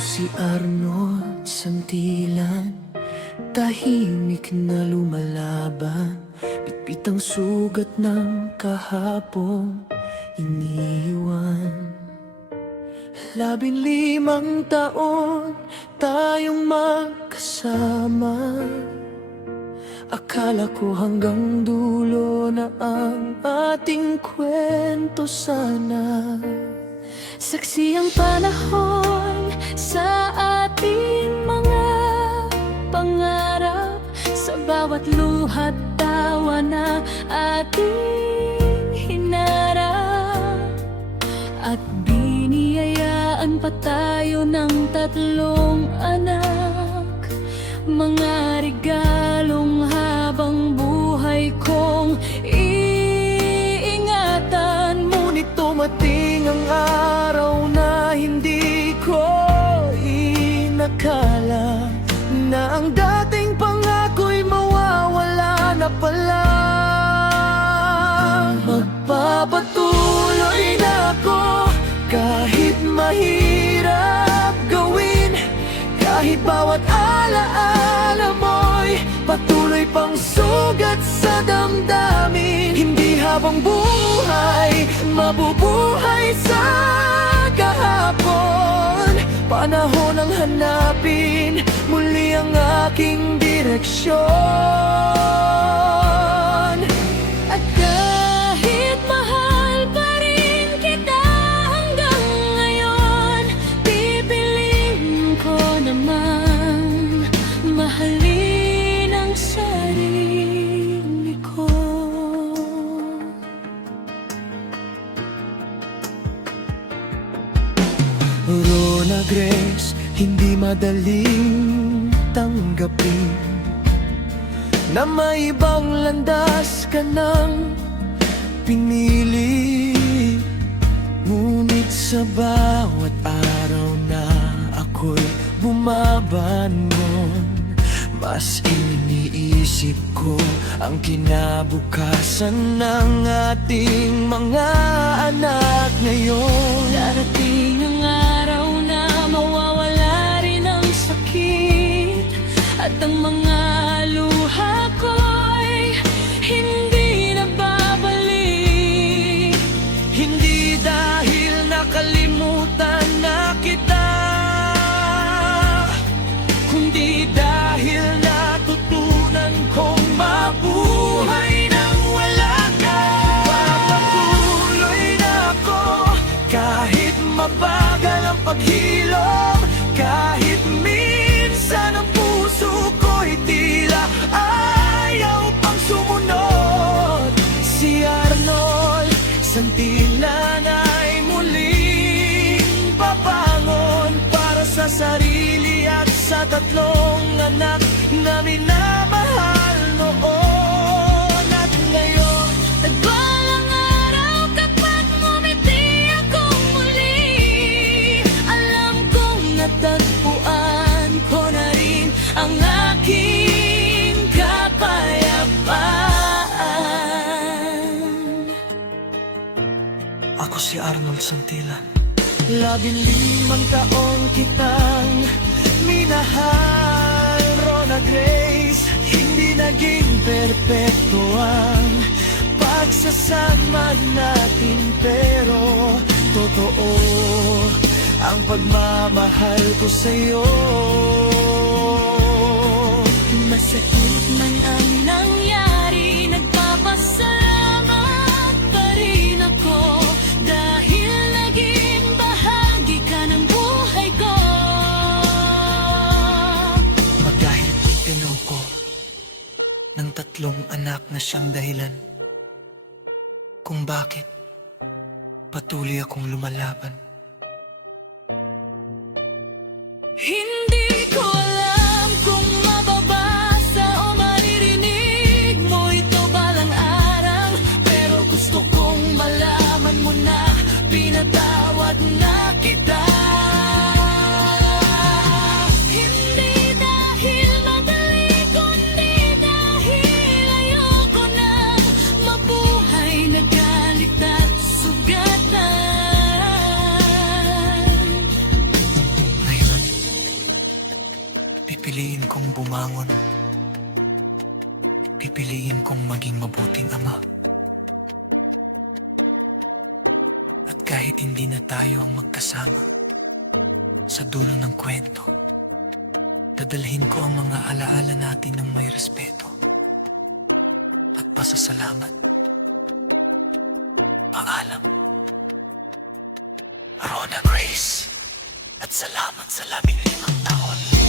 si Arnold Santillan, tahimik na lumalaban, bitbit ang sugat ng kahapong iniwan. 15 taon tayong magkasama, akala ko hanggang dulo na ang ating kwento sana. Saksi ang panahon sa ating mga pangarap, sa bawat luha't tawa na ating hinarap. At biniyayaan pa tayo ng 3 anak, mga regalong habang buhay kong iingatan. Ngunit dumating ang araw na hindi ko inakala, na ang dating pangako'y mawawala na pala. Magpapatuloy na ako kahit mahirap gawin, kahit bawat alaala mo'y patuloy pang sugat sa damdamin. Hindi habang buhay mabubuhay sa kahapon, panahon ang hanapin muli ang aking direksyon. At kahit mahal pa rin kita hanggang ngayon, pipiliin ko naman mahalin ang sarili ko. Rona Grace, hindi madaling tanggapin na may ibang landas ka nang pinili. Ngunit sa bawat araw na ako'y bumabangon, mas iniisip ko ang kinabukasan ng ating mga anak ngayon. Darating ang araw na mawawala rin ang sakit, at ang mga luha ko'y hindi na babalik. Hindi dahil nakalimutan na kita, kundi dahil natutunan kong mabuhay nang wala ka. Papatuloy na ako kahit mabagal ang paghilom, kahit minsan ang puso ko'y tila ayaw pang sumunod. Si Arnold Santillan ay muling babangon para sa sarili at sa 3 anak na minamahal noon at ngayon. Nagbalang araw kapag ngumiti akong muli, alam kong natagpuan ko na rin ang aking kapayapaan. Ako si Arnold Santillan, 15 taon kitang minahal. Rona Grace, hindi naging perpekto ang pagsasama natin, pero totoo ang pagmamahal ko sa'yo. Masakit man ang nangyari, nagpapasalamat pa rin ako dahil naging bahagi ka ng buhay ko. Magdahil tinaw ko ng 3 anak na siyang dahilan kung bakit patuloy akong lumalaban. Hindi ko alam kung mababasa o maririnig mo ito balang araw, pero gusto kong malaman mo na pinatawad na kita. Hindi dahil madali, kundi dahil ayoko na mabuhay na galit at sugatan. mabuting ama. At kahit hindi na tayo ang magkasama, sa dulo ng kwento, dadalhin ko ang mga alaala natin ng may respeto at pasasalamat. Paalam. Rona Grace, at salamat sa 15 taon.